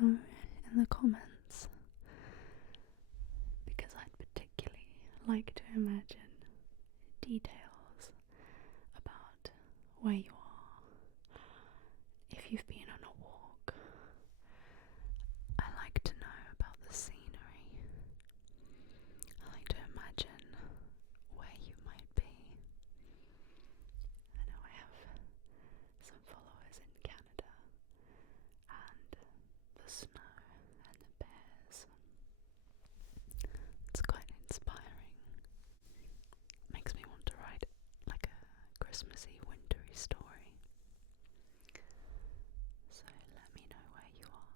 know in the comments, because I'd particularly like to imagine details about where you are. If you've been on a walk, I like to know about the scenery. I like to imagine where you might be. I know I have some followers in Canada, and the snow and the bears. It's quite inspiring. Makes me want to write like a Christmassy, wintry story. So let me know where you are.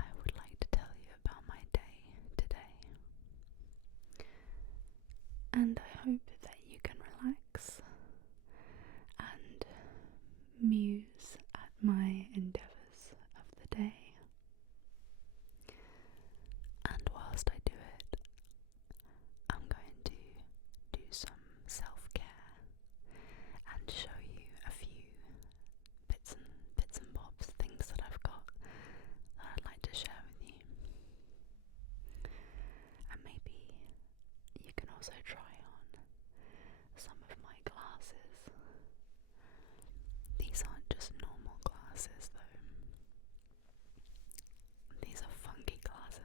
I would like to tell you about my day today, and I hope that you can relax and muse at my endeavours of the day. And whilst I do it, I'm going to do some self-care and show you a few bits and bobs, things that I've got that I'd like to share with you. And maybe you can also try on some of my glasses. These aren't just normal glasses though. These are funky glasses.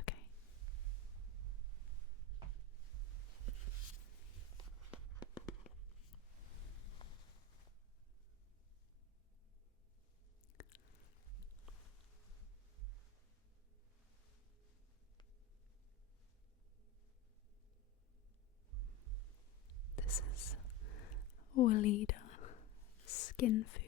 Okay. This is Willida Skin Food.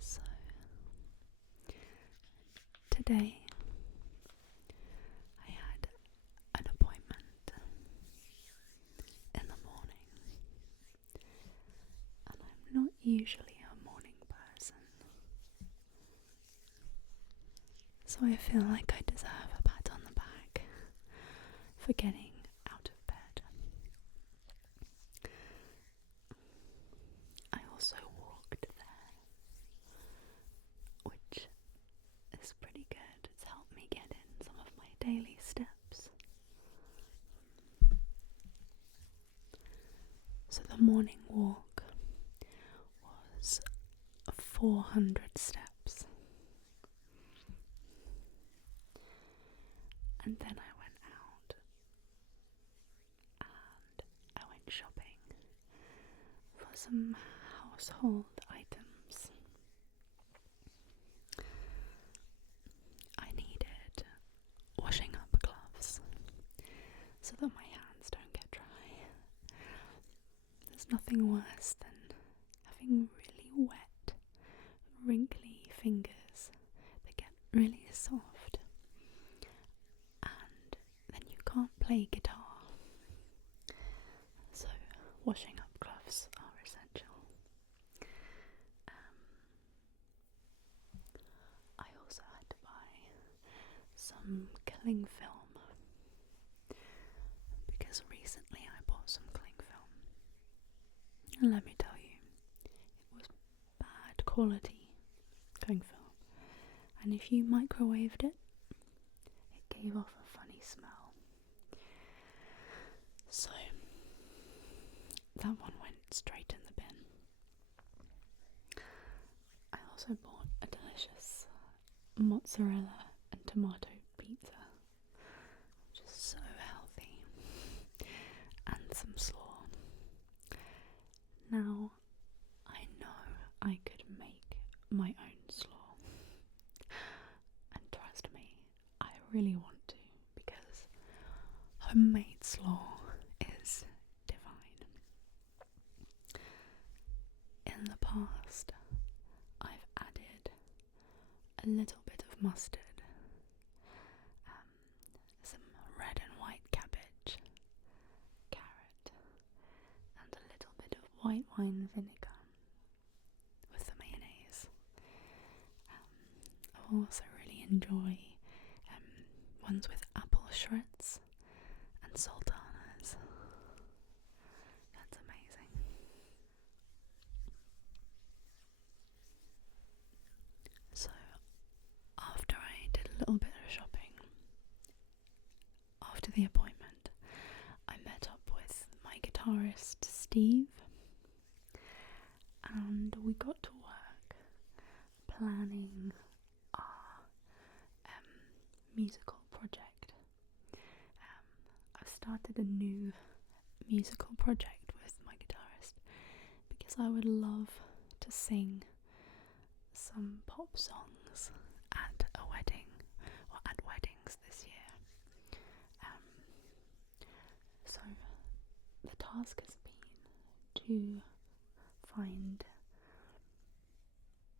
So today I had an appointment in the morning, and I'm not usually a morning person, so I feel like I deserve a pat on the back for getting out of bed. I also walked there, which is pretty good. It's helped me get in some of my daily steps. So the morning walk was 400 steps. And then I went out and I went shopping for some household items. I needed washing up gloves so that my hands don't get dry. There's nothing worse than having really wet, wrinkly fingers that get really soft, and then you can't play guitar. So washing up gloves are essential. I also had to buy some cling film, because recently I bought some cling film, and let me tell you, it was bad quality cling film, and if you microwaved it, it gave off a funny smell. So that one went straight in the bin. I also bought a delicious mozzarella and tomato pizza, which is so healthy, and some slaw. Now, I know I could make my own slaw, and trust me, I really want to, because homemade slaw is divine. In the little bit of mustard, some red and white cabbage, carrot, and a little bit of white wine vinegar with the mayonnaise. I also really enjoy ones with apple shreds and sultanas. That's amazing. So after I did a little bit of shopping, after the appointment, I met up with my guitarist Steve, and we got to work planning our musical project. I've started a new musical project with my guitarist because I would love to sing some pop songs at a wedding or at weddings this year. So the task has been to find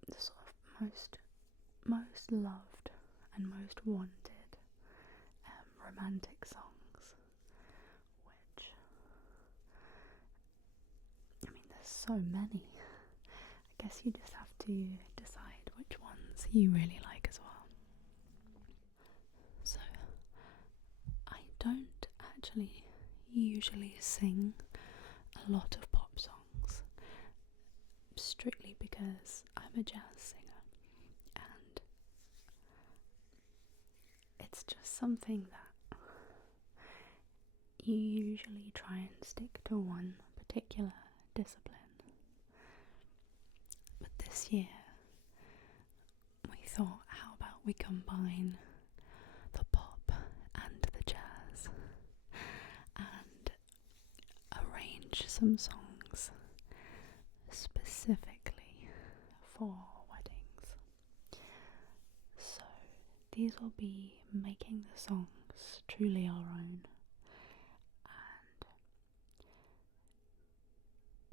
the sort of most loved and most wanted romantic songs, which, I mean, there's so many. I guess you just have to decide which ones you really like as well. So I don't actually usually sing a lot of pop songs, strictly because I'm a jazz singer, and it's just something that you usually try and stick to one particular discipline. But this year we thought, how about we combine the pop and the jazz and arrange some songs specifically for weddings. So these will be making the songs truly our own,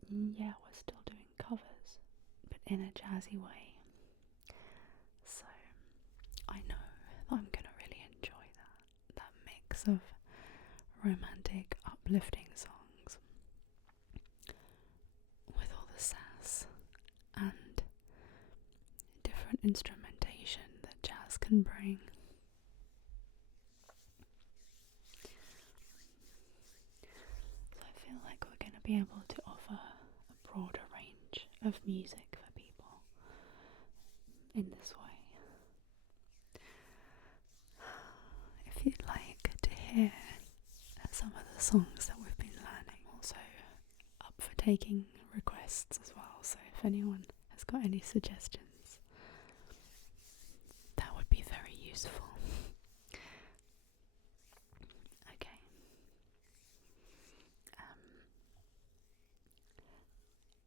and yeah, we're still doing covers, but in a jazzy way. So I know that I'm gonna really enjoy that mix of romantic, uplifting songs with all the sass and different instrumentation that jazz can bring. So I feel like we're going to be able to offer a broader range of music for people in this way. If you'd like to hear some of the songs that we've been learning, I'm also up for taking requests as well, so if anyone has got any suggestions, that would be very useful. Okay.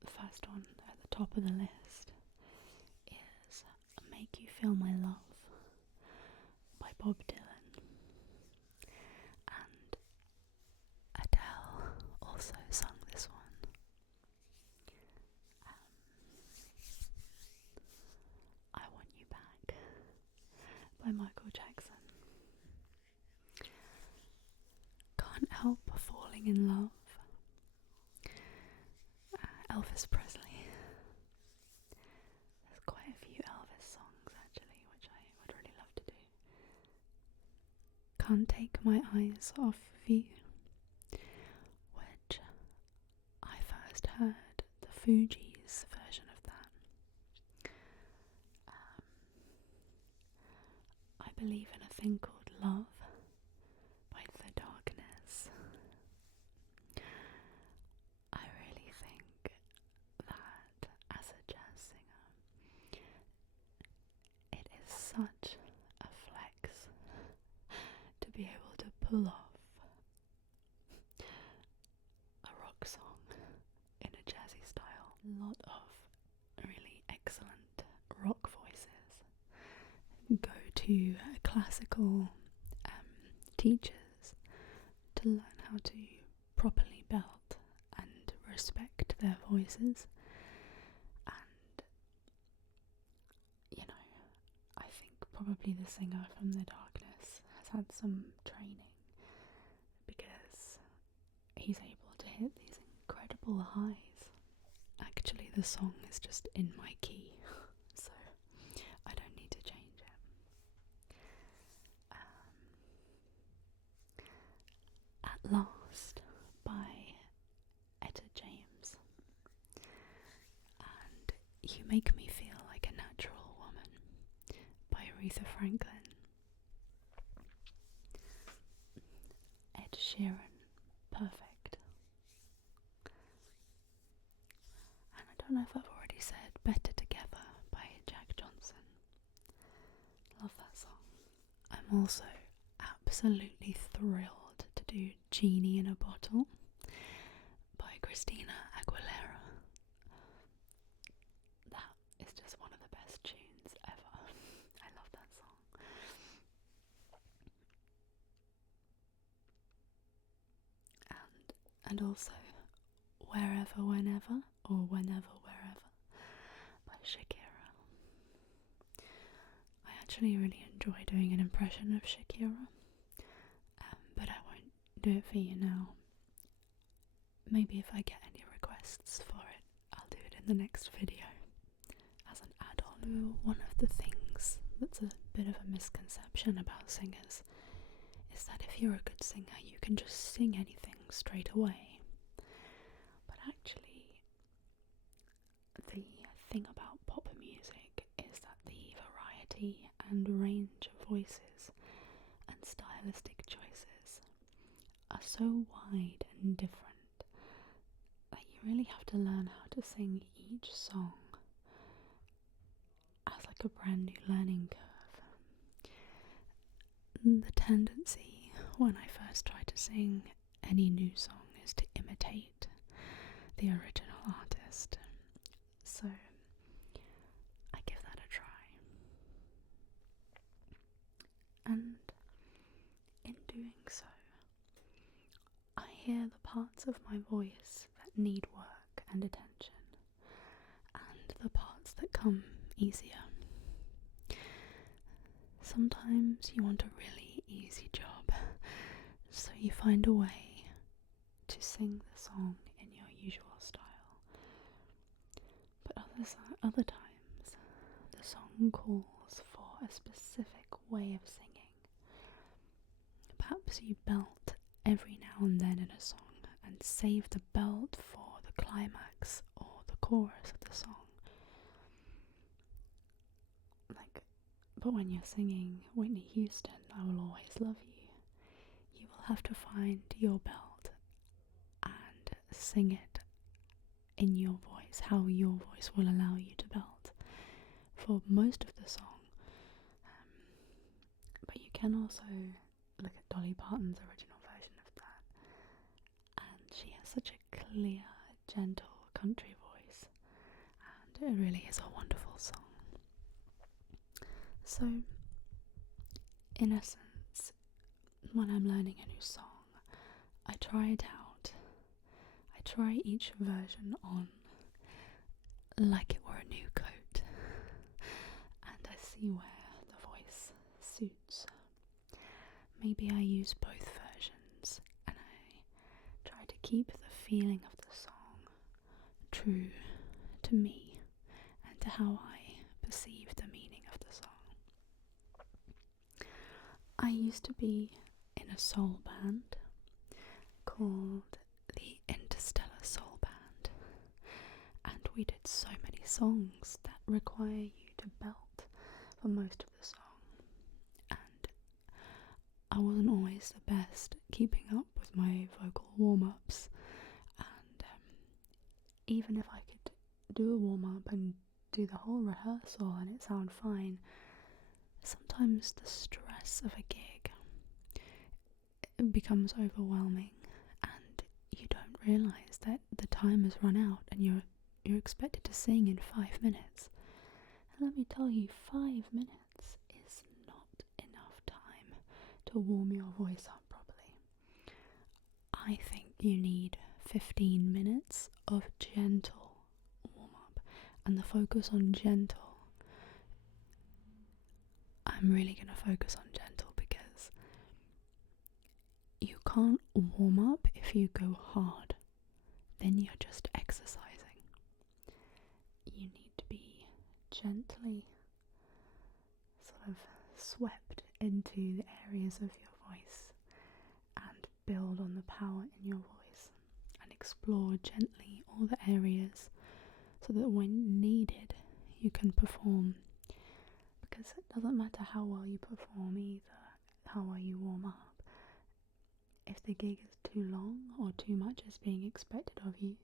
The first one at the top of the list is Make You Feel My Love by Bob Dylan. And Adele also sung this one. I Want You Back by Michael Jackson. Can't Help Falling in Love, Elvis Presley. There's quite a few Elvis songs actually, which I would really love to do. Can't Take My Eyes Off of You, which I first heard the Fugees version of that. I Believe in a Thing Called Love by The Darkness. I really think that as a jazz singer, it is such a flex to be able to pull off a rock song in a jazzy style. A lot of really excellent rock voices go to classical teachers to learn how to properly belt and respect their voices, and I think probably the singer from The Darkness has had some training, because he's able to hit these incredible highs. Actually, the song is just in my key, so I don't need to change it. At Last by Etta James. And You Make Me Feel Like a Natural Woman by Aretha Franklin. Ed Sheeran, Perfect. And I don't know if I've already said Better Together by Jack Johnson. Love that song. I'm also absolutely thrilled to do Genie in a Bottle by Christina Aguilera. That is just one of the best tunes ever. I love that song. And also Wherever Whenever, or Whenever Wherever by Shakira. I actually really enjoy doing an impression of Shakira, but I won't do it for you now. Maybe if I get any requests for it, I'll do it in the next video as an add-on. One of the things that's a bit of a misconception about singers is that if you're a good singer, you can just sing anything straight away. But actually, the thing about pop music is that the variety and range of voices and stylistic choices are so wide and different that you really have to learn how to sing each song as like a brand new learning curve. The tendency when I first try to sing any new song is to imitate the original artist, so I give that a try. And in doing so, I hear the parts of my voice that need work and attention, and the parts that come easier. Sometimes you want a really easy job, so you find a way to sing the song in your usual style. But other times, the song calls for a specific way of singing. Perhaps you belt every now and then in a song and save the belt for the climax or the chorus of the song. But when you're singing Whitney Houston, I Will Always Love You, you will have to find your belt and sing it in your voice, how your voice will allow you to belt for most of the song. But you can also look at Dolly Parton's original version of that, and she has such a clear, gentle country voice, and it really is a wonderful song. So, in essence, when I'm learning a new song, I try it out. I try each version on like it were a new coat, and I see where the voice suits. Maybe I use both versions, and I try to keep the feeling of the song true to me and to how I perceive the meaning of the song. I used to be in a soul band called the Interstellar Soul Band, and we did so many songs that require you to belt for most of the song, and I wasn't always the best at keeping up with my vocal warm-ups, and even if I could do a warm-up and do the whole rehearsal and it sound fine, sometimes the stress of a gig becomes overwhelming and you don't realise that the time has run out and you're expected to sing in 5 minutes. And let me tell you, 5 minutes is not enough time to warm your voice up properly. I think you need 15 minutes of gentle warm-up, and the focus on gentle, I'm really going to focus on gentle because you can't warm up if you go hard. Then you're just exercising. You need to be gently sort of swept into the areas of your voice and build on the power in your voice and explore gently all the areas so that when needed you can perform, because it doesn't matter how well you perform either, how well you warm up. If the gig is too long or too much is being expected of you,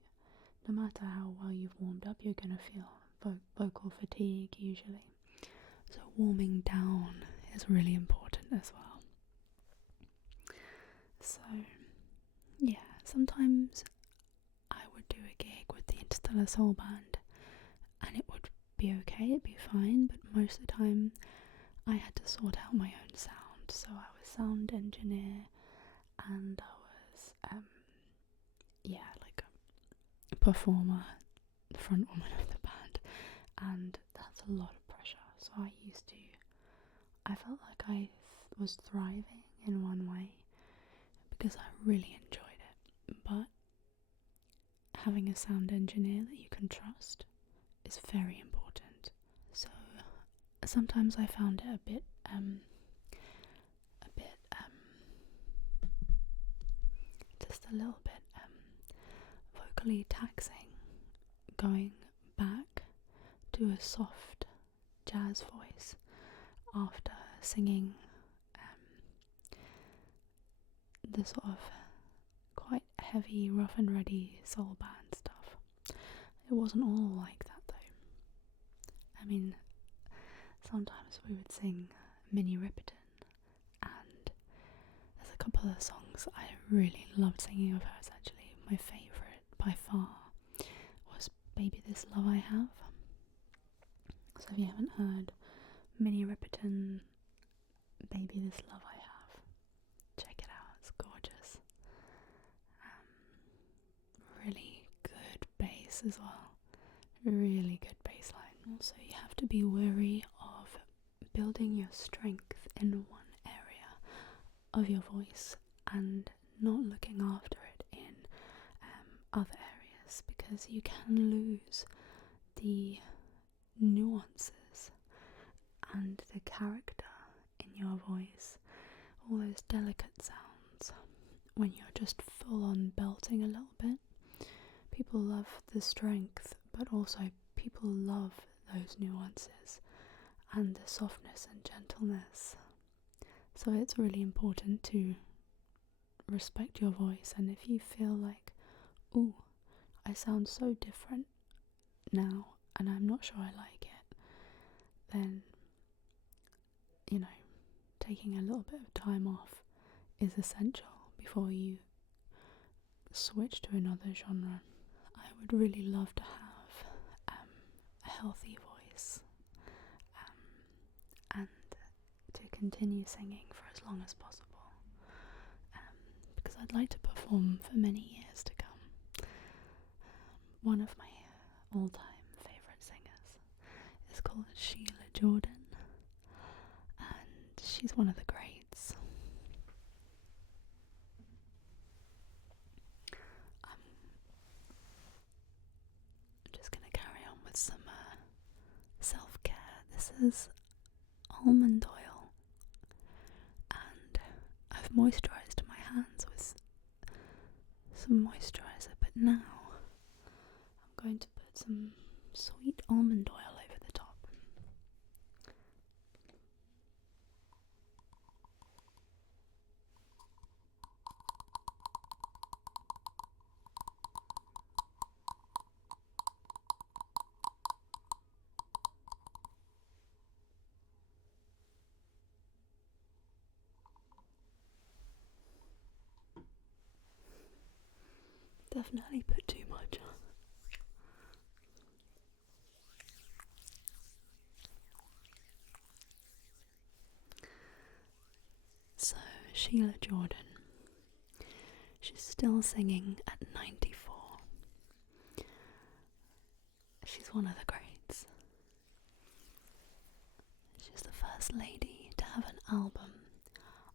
no matter how well you've warmed up, you're going to feel vocal fatigue usually. So warming down is really important as well. So yeah, sometimes I would do a gig with the Interstellar Soul Band and it would be okay, it'd be fine, but most of the time I had to sort out my own sound. So I was sound engineer and I was like a performer, the front woman of the band, and that's a lot of pressure. So I felt like I was thriving in one way because I really enjoyed it, but having a sound engineer that you can trust is very important. So sometimes I found it a bit just a little bit vocally taxing, going back to a soft jazz voice after singing the sort of quite heavy, rough and ready soul band stuff. It wasn't all like that though. I mean, sometimes we would sing Mini Ripperton, and there's a couple of songs I really loved singing of hers actually. My favourite by far was Baby This Love I Have. So if you haven't heard Mini Ripperton, Baby This Love I Have, check it out, it's gorgeous. Really good bass as well, really good bass line. Also, you have to be wary of building your strength in one area of your voice and not looking after it in other areas, because you can lose the nuances and the character in your voice, all those delicate sounds, when you're just full on belting a little bit. People love the strength, but also people love those nuances and the softness and gentleness. So it's really important to respect your voice, and if you feel like, ooh, I sound so different now and I'm not sure I like it, then, taking a little bit of time off is essential before you switch to another genre. I would really love to have a healthy voice and to continue singing for as long as possible, because I'd like to perform for many years to come. One of my all-time favourite singers is called Sheila Jordan, and she's one of the greats. I'm just going to carry on with some self-care. This is almond oil, and I've moisturised my hands with some moisturiser, but now I'm going to put some sweet almond oil over the top. Definitely put too much on. So, Sheila Jordan, she's still singing at 94. She's one of the greats. She's the first lady album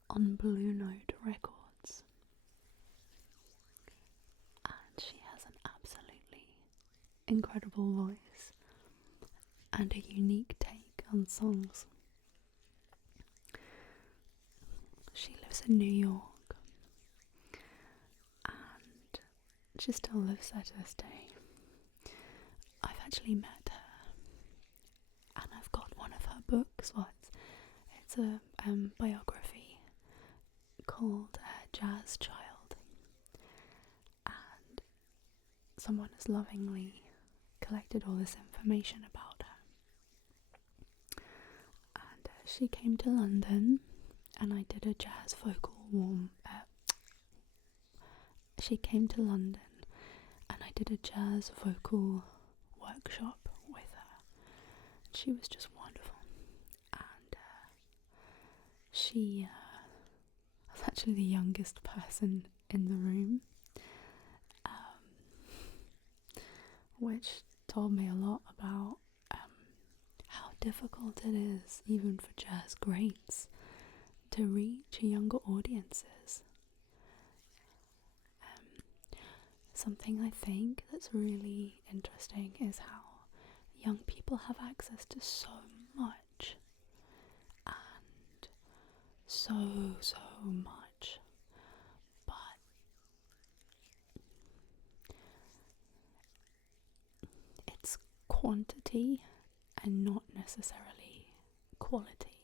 on Blue Note Records, and she has an absolutely incredible voice and a unique take on songs. She lives in New York, and she still lives there to this day. I've actually met her, and I've got one of her books. Well, it's a biography called Jazz Child, and someone has lovingly collected all this information about her. And she came to London, and I did a jazz vocal she came to London, and I did a jazz vocal workshop with her. She was just wonderful, and she was actually the youngest person in the room, which told me a lot about how difficult it is, even for jazz greats, to reach younger audiences. Something I think that's really interesting is how young people have access to so much, and so much, but it's quantity and not necessarily quality.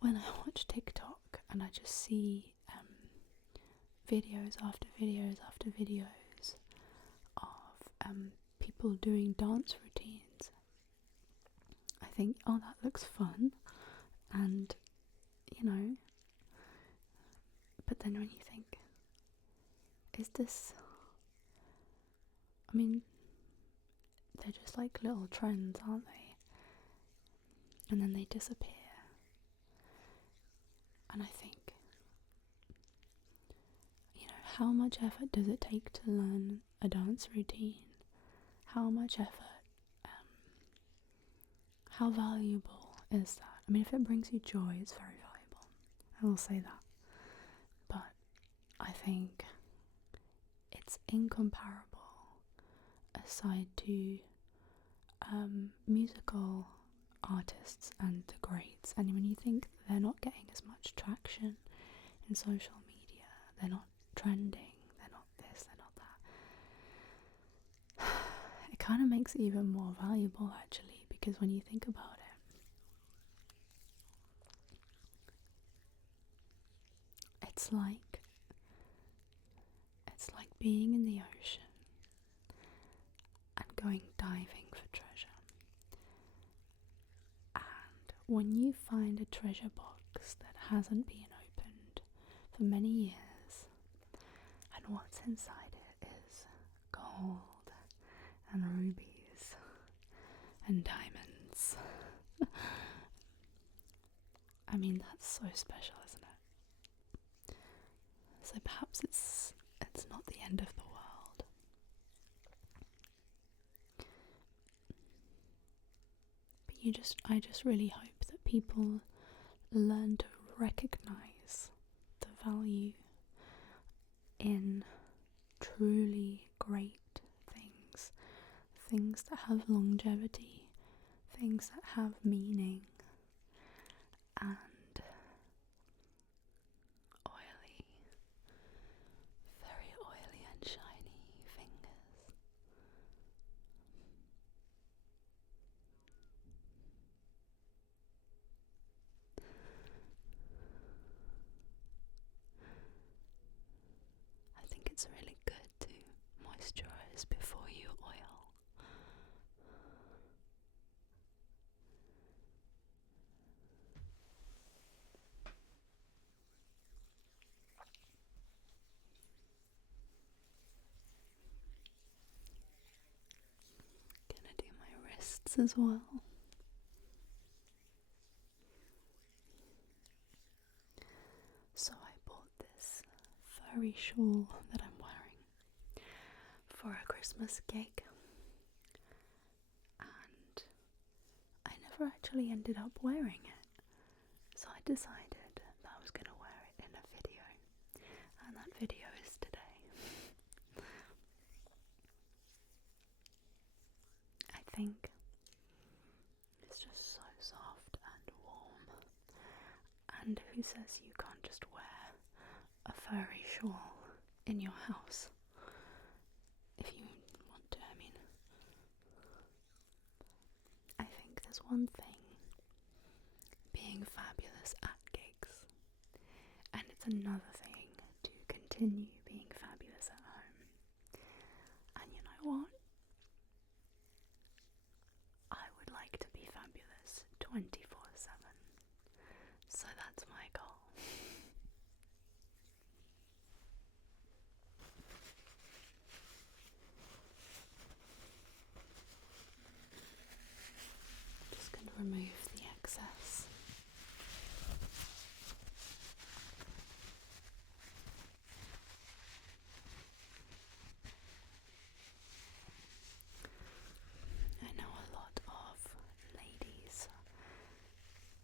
When I watch TikTok and I just see videos after videos after videos of people doing dance routines, I think, oh, that looks fun, and but then when you think, is this, I mean, they're just like little trends, aren't they? And then they disappear. And I think, how much effort does it take to learn a dance routine? How much effort? How valuable is that? I mean, if it brings you joy, it's very valuable. I will say that. But I think it's incomparable aside to musical artists and the greats. And when you think they're not getting as much traction in social media, they're not trending, they're not this, they're not that, it kind of makes it even more valuable, actually, because when you think about it, it's like being in the ocean and going diving for treasure. And when you find a treasure box that hasn't been opened for many years, and what's inside it is gold and rubies and diamonds, I mean, that's so special, isn't it? So perhaps it's not the end of the world. But I just really hope that people learn to recognize the value in truly great things that have longevity, things that have meaning, and very oily and shiny fingers. I think it's really good to moisturize before you oil. Gonna do my wrists as well. So I bought this furry shawl that I'm wearing for a Christmas gig, and I never actually ended up wearing it. decided that I was going to wear it in a video, and that video is today. I think it's just so soft and warm, and who says you can't just wear a furry shawl in your house if you want to? I mean, I think there's one thing being fabulous at gigs, and it's another thing to continue being fabulous at home. And you know what? I would like to be fabulous 24/7, so that's my goal. Just going to remove the excess. I know a lot of ladies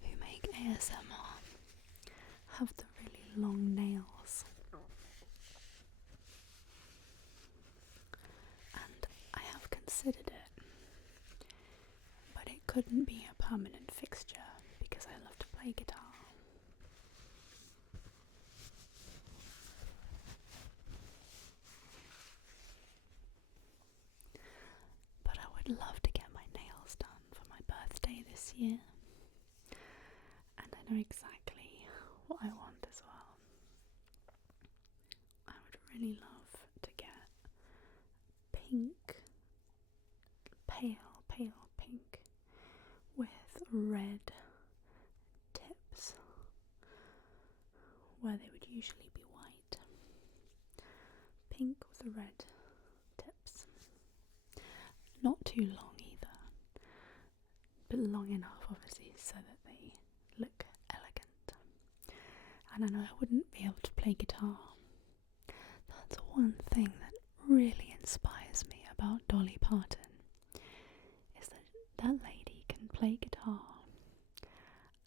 who make ASMR have the really long nails, and I have considered it, but it couldn't be a permanent fixture because I love to play guitar. But I would love to get my nails done for my birthday this year, and I know exactly what I want as well. I would really love to get pink, pale pink with red tips where they would usually be white. Pink with red tips. Not too long either, but long enough obviously so that they look elegant. And I know I wouldn't be able to play guitar. That's one thing that really inspires me about Dolly Parton, is that that lady can play guitar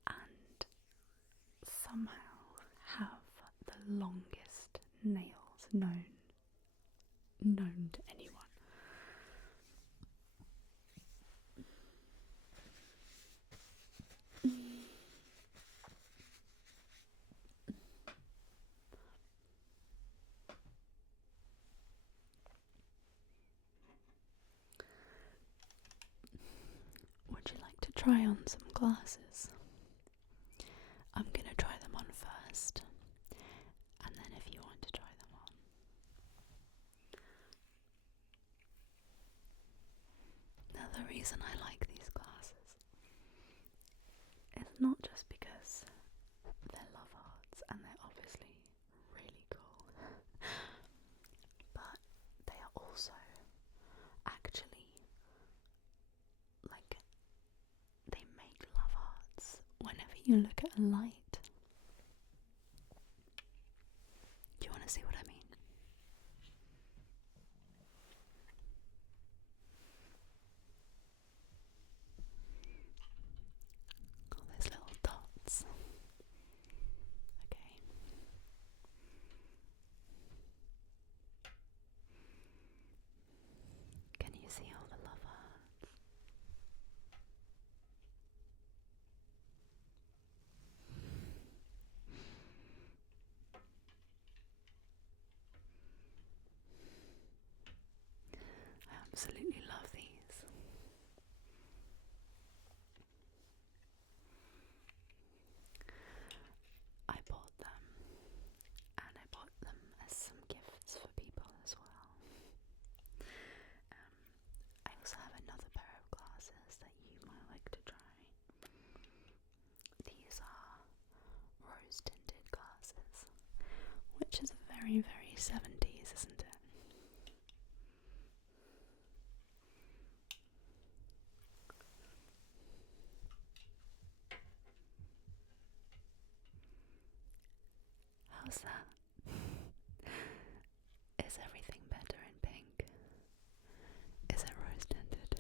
and somehow have the longest nails known to anyone. Would you like to try on some glasses? I'm going to try them on first, and then if you want to try them on. Now, the reason I like these glasses is not just because they're love hearts and they're obviously really cool, but they are also actually, like, they make love hearts whenever you look at a light. Do you want to see what I mean? All those little dots. Okay. Can you see all the love hearts? I absolutely love these. I bought them, and I bought them as some gifts for people as well. I also have another pair of glasses that you might like to try. These are rose tinted glasses, which is very, very 70s, isn't it? How's that? Is everything better in pink? Is it rose tinted?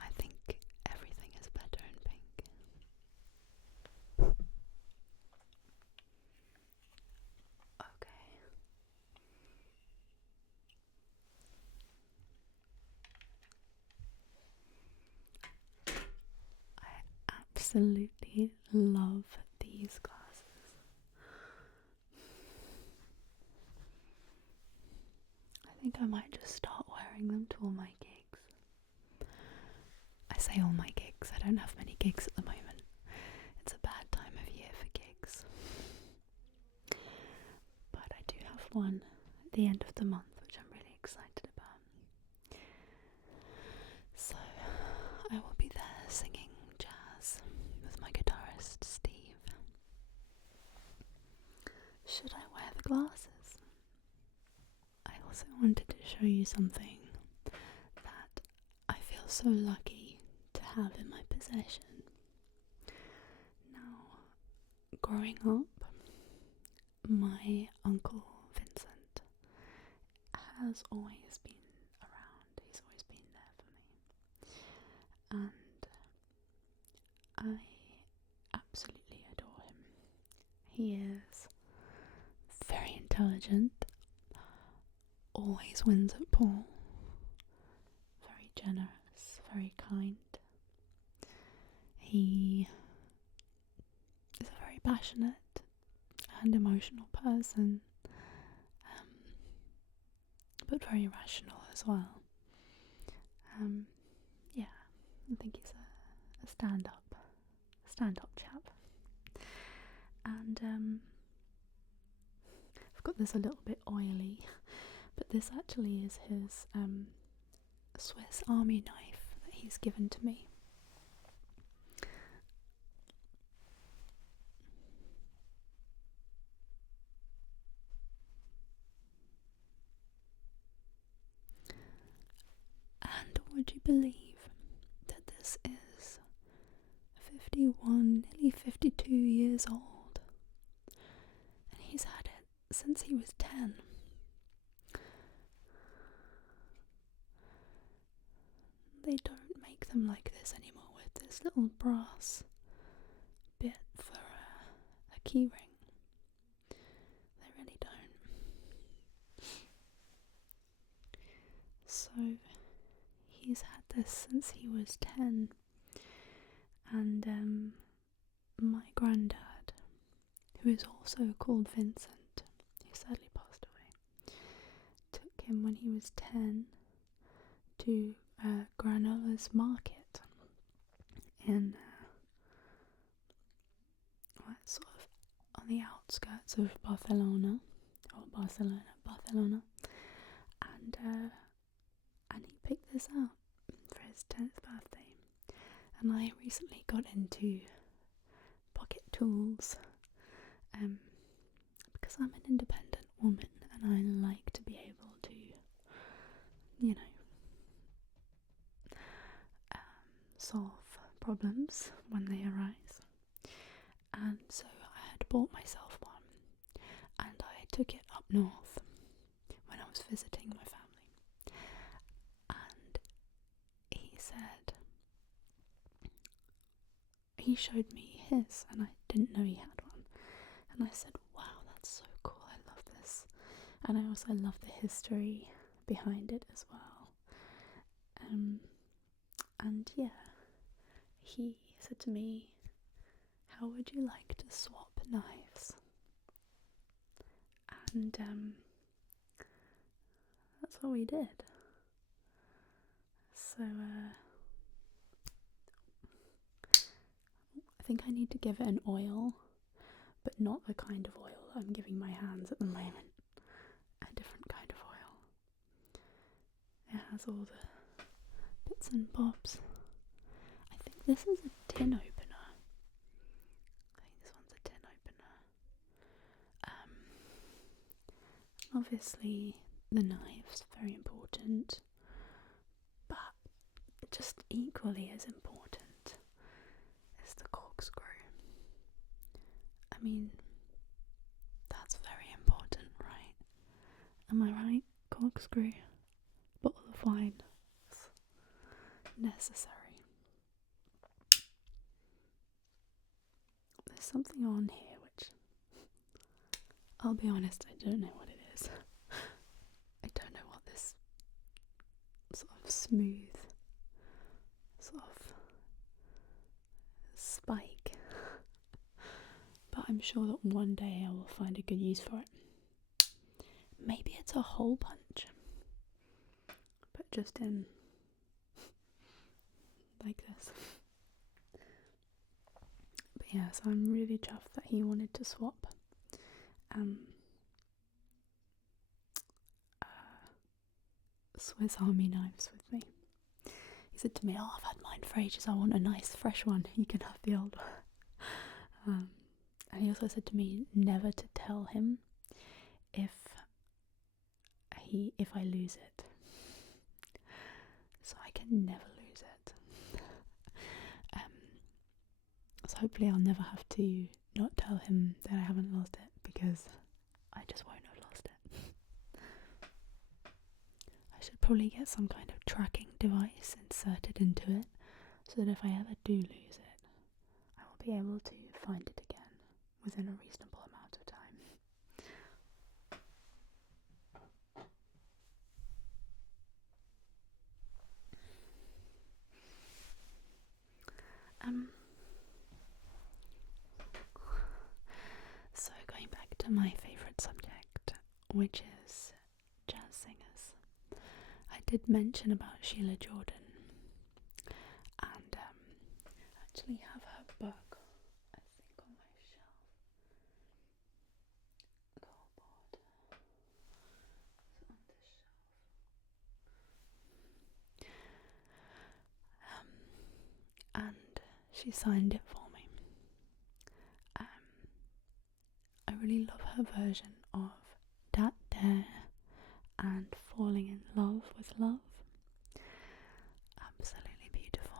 I think everything is better in pink. absolutely love these glasses. I think I might just start wearing them to all my gigs. I say all my gigs, I don't have many gigs at the moment. It's a bad time of year for gigs. But I do have one at the end of the month, which I'm really excited about. So I will be there singing jazz with my guitarist Steve. Should I wear the glasses? I also wanted to show you something that I feel so lucky to have in my possession. Now, growing up, my uncle Vincent has always been around. He's always been there for me. And I absolutely adore him. He is very intelligent, always wins at pool, very generous, very kind. He is a very passionate and emotional person, but very rational as well. Yeah, I think he's a stand-up chap. And I've got this a little bit oily, but this actually is his Swiss Army knife that he's given to me. And would you believe that this is 51, nearly 52 years old, and he's had it since he was 10. They don't make them like this anymore, with this little brass bit for a key ring. They really don't. So he's had this since he was 10, and my granddad, who is also called Vincent, who sadly passed away, took him when he was 10 to Granola's market in sort of on the outskirts of Barcelona, and he picked this out for his 10th birthday. And I recently got into pocket tools, because I'm an independent woman and I like to be able to, solve problems when they arise. And so I had bought myself one, and I took it up north when I was visiting my family. And he showed me his, and I didn't know he had one. And I said, wow, that's so cool, I love this. And I also love the history behind it as well. And yeah, he said to me, how would you like to swap knives? And that's what we did. So I think I need to give it an oil, but not the kind of oil I'm giving my hands at the moment. A different kind of oil. It has all the bits and bobs. I think this is a tin opener. I think this one's a tin opener. Obviously the knife's very important, but just equally as important is the corkscrew. I mean, that's very important, right? Am I right? Corkscrew, bottle of wine, necessary. There's something on here which, I'll be honest, I don't know what it is. I don't know what this sort of smooth, sort of spike I'm sure that one day I will find a good use for it. Maybe it's a hole punch, but just in like this. But yeah, so I'm really chuffed that he wanted to swap Swiss Army knives with me. He said to me, "Oh, I've had mine for ages, I want a nice fresh one, you can have the old one." And he also said to me never to tell him if I lose it. So I can never lose it. So hopefully I'll never have to not tell him that I haven't lost it, because I just won't have lost it. I should probably get some kind of tracking device inserted into it, so that if I ever do lose it, I will be able to find it again within a reasonable amount of time. So going back to my favourite subject, which is jazz singers. I did mention about Sheila Jordan, and I actually have her book, I think, on my shelf. Cardboard. It's on this shelf. And she signed it for me. I really love her version of Dat Dare and Falling in Love with Love. Absolutely beautiful.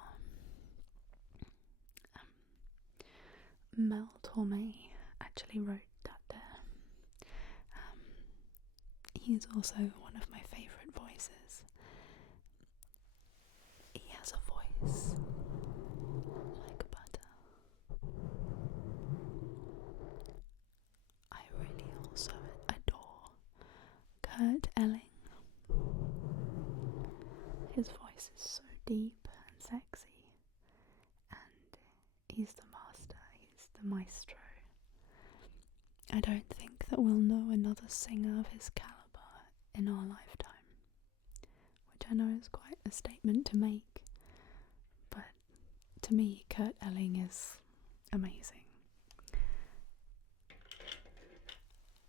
Mel Torme actually wrote Dat Dare. He's also one of my favourite voices. He has a voice like butter. I really also adore Kurt Elling. His voice is so deep and sexy, and he's the master, he's the maestro. I don't think that we'll know another singer of his calibre in our lifetime, which I know is quite a statement to make, but to me, Kurt Elling is amazing.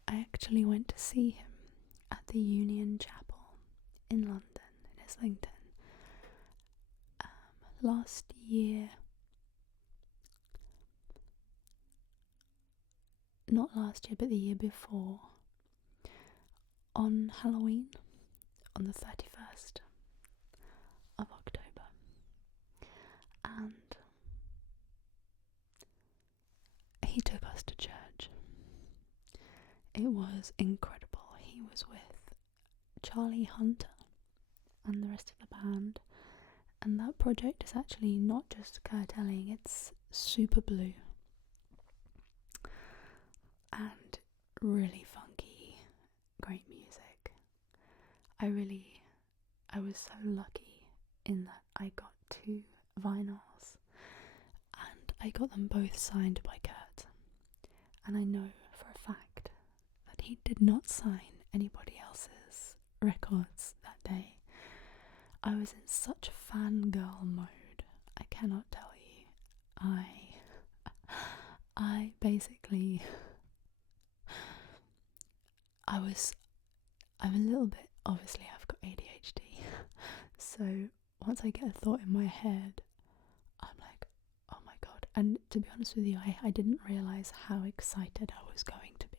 I actually went to see him at the Union Chapel in London, in Islington, last year. Not last year, but the year before, on Halloween, on the 31st of October. And he took us to church. It was incredible. He was with Charlie Hunter and the rest of the band, and that project is actually not just Kurt Elling, it's super blue and really funky, great music. I was so lucky in that I got 2 vinyls, and I got them both signed by Kurt, and I know for a fact that he did not sign anybody else's records that day. I was in such fangirl mode, I cannot tell you. I basically, I'm a little bit, obviously I've got ADHD, so once I get a thought in my head, I'm like, oh my god. And to be honest with you, I didn't realise how excited I was going to be.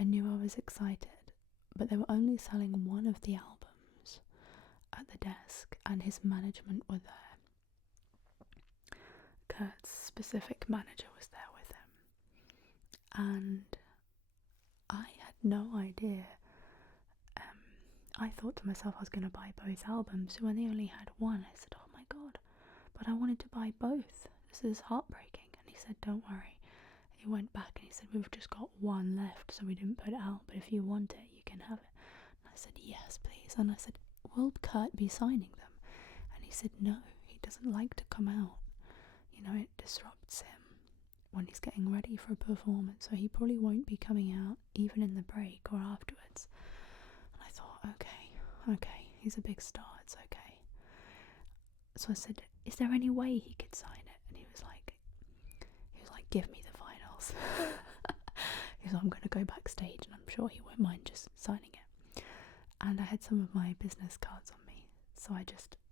I knew I was excited, but they were only selling one of the albums at the desk, and his management were there. Kurt's specific manager was there with him, and I had no idea. I thought to myself I was going to buy both albums, so when they only had one, I said, oh my god, but I wanted to buy both. This is heartbreaking. And he said, don't worry. He went back and he said, we've just got one left, so we didn't put it out, but if you want it, you can have it. And I said, yes, please. And I said, will Kurt be signing them? And he said, no, he doesn't like to come out. You know, it disrupts him. when he's getting ready for a performance, so he probably won't be coming out even in the break or afterwards. And I thought, okay, he's a big star, it's okay. So I said, is there any way he could sign it? And he was like, give me the vinyls. He was like, I'm going to go backstage and I'm sure he won't mind just signing it. And I had some of my business cards on me, so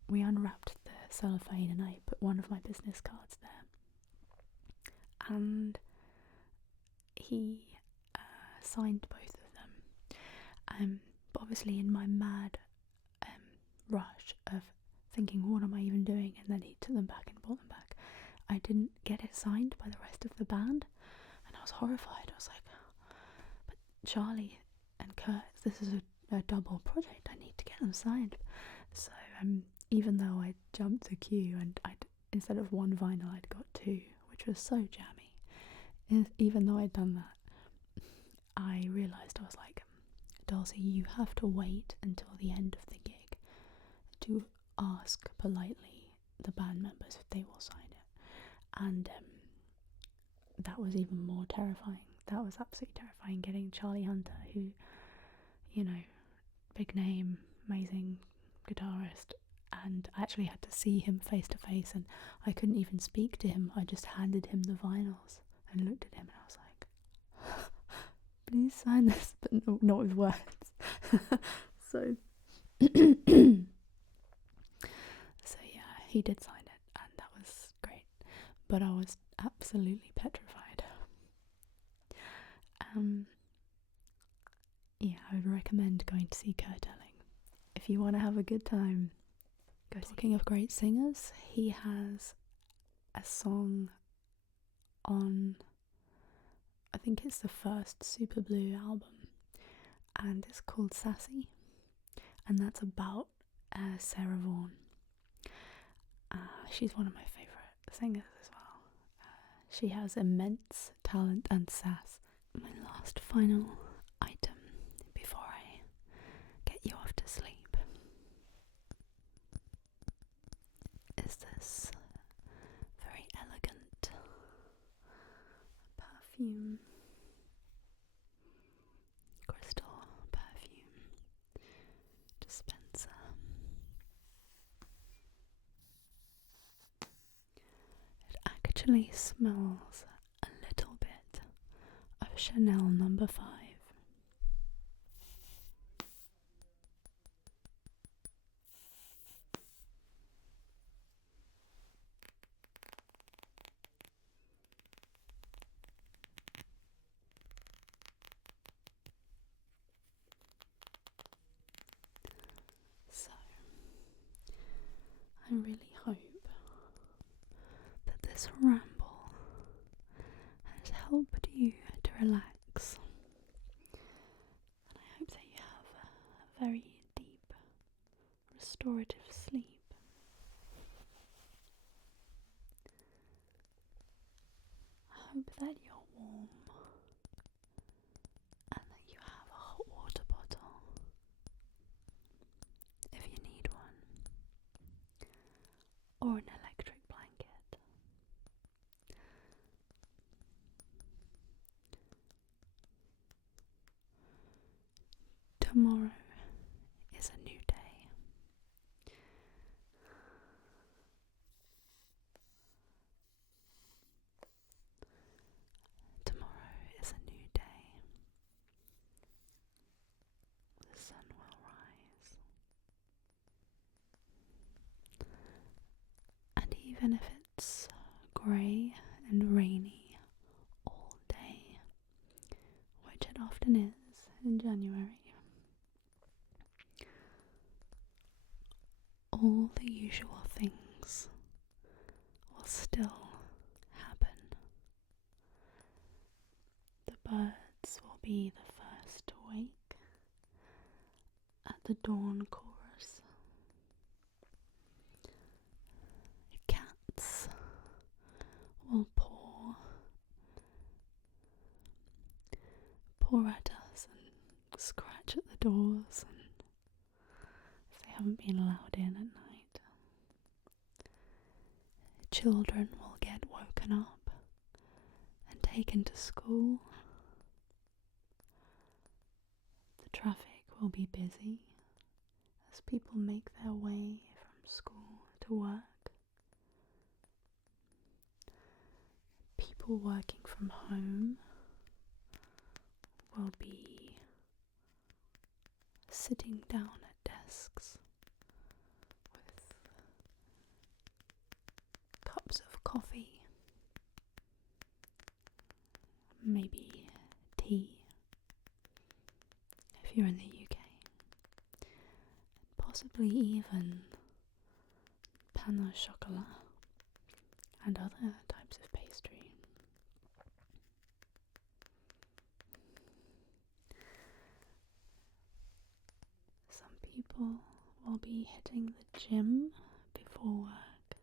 we unwrapped the cellophane and I put one of my business cards there. And he signed both of them. But obviously in my mad rush of thinking, what am I even doing? And then he took them back and brought them back. I didn't get it signed by the rest of the band, and I was horrified. I was like, but Charlie and Kurt, this is a double project. I need to get them signed. So even though I jumped the queue and instead of one vinyl, I'd got two, which was so jammy. Even though I'd done that, I realised, I was like, Dulcie, you have to wait until the end of the gig to ask politely the band members if they will sign it. And that was even more terrifying. That was absolutely terrifying, getting Charlie Hunter, who, you know, big name, amazing guitarist, and I actually had to see him face to face, and I couldn't even speak to him. I just handed him the vinyls and looked at him, and I was like, please sign this, but no, not with words. So yeah, he did sign it, and that was great, but I was absolutely petrified. Yeah, I would recommend going to see Kurt Elling if you want to have a good time. Talking of great singers, he has a song on, I think it's the first Super Blue album, and it's called Sassy, and that's about Sarah Vaughan. She's one of my favourite singers as well. She has immense talent and sass. My last final item before I get you off to sleep is this very elegant perfume, crystal perfume dispenser. It actually smells a little bit of Chanel No. 5. So, I really hope that this ramble has helped you to relax, and I hope that you have a very deep, restorative sleep. I hope that you're warm and that you have a hot water bottle if you need one, or an electric blanket. Tomorrow is a new day. Tomorrow is a new day. The sun will rise. And even if it's grey and rainy all day, which it often is in January, all the usual things will still happen. The birds will be the first to wake at the dawn chorus. Cats will paw at us and scratch at the doors, and if they haven't been allowed in at night. Children will get woken up taken to school. The traffic will be busy as people make their way from school to work. People working from home will be sitting down at desks with cups of coffee, maybe tea if you're in the UK, possibly even pain au chocolat and other types of pastry. Some people will be hitting the gym before work,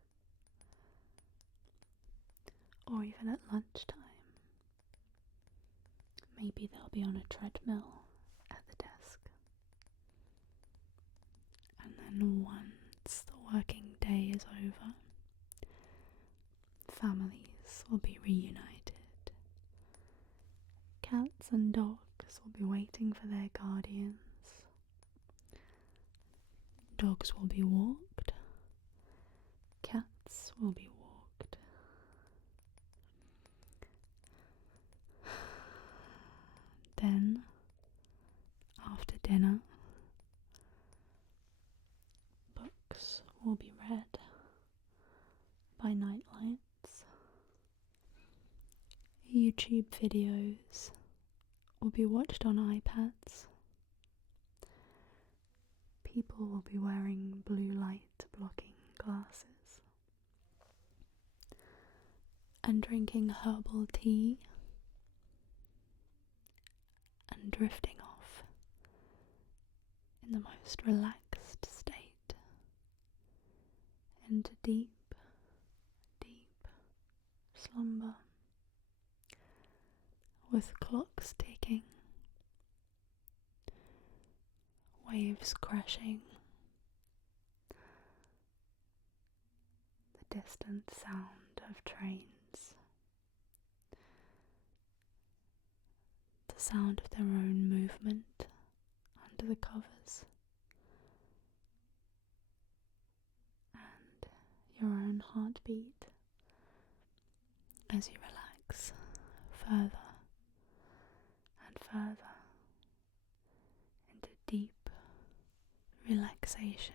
or even at lunchtime. Maybe they'll be on a treadmill at the desk. And then once the working day is over, families will be reunited. Cats and dogs will be waiting for their guardians. Dogs will be walked. Cats will be walked. Then, after dinner, books will be read by nightlights. YouTube videos will be watched on iPads. People will be wearing blue light blocking glasses and drinking herbal tea and drifting off in the most relaxed state into deep, deep slumber, with clocks ticking, waves crashing, the distant sound of trains, the sound of their own movement under the covers, and your own heartbeat as you relax further and further into deep relaxation.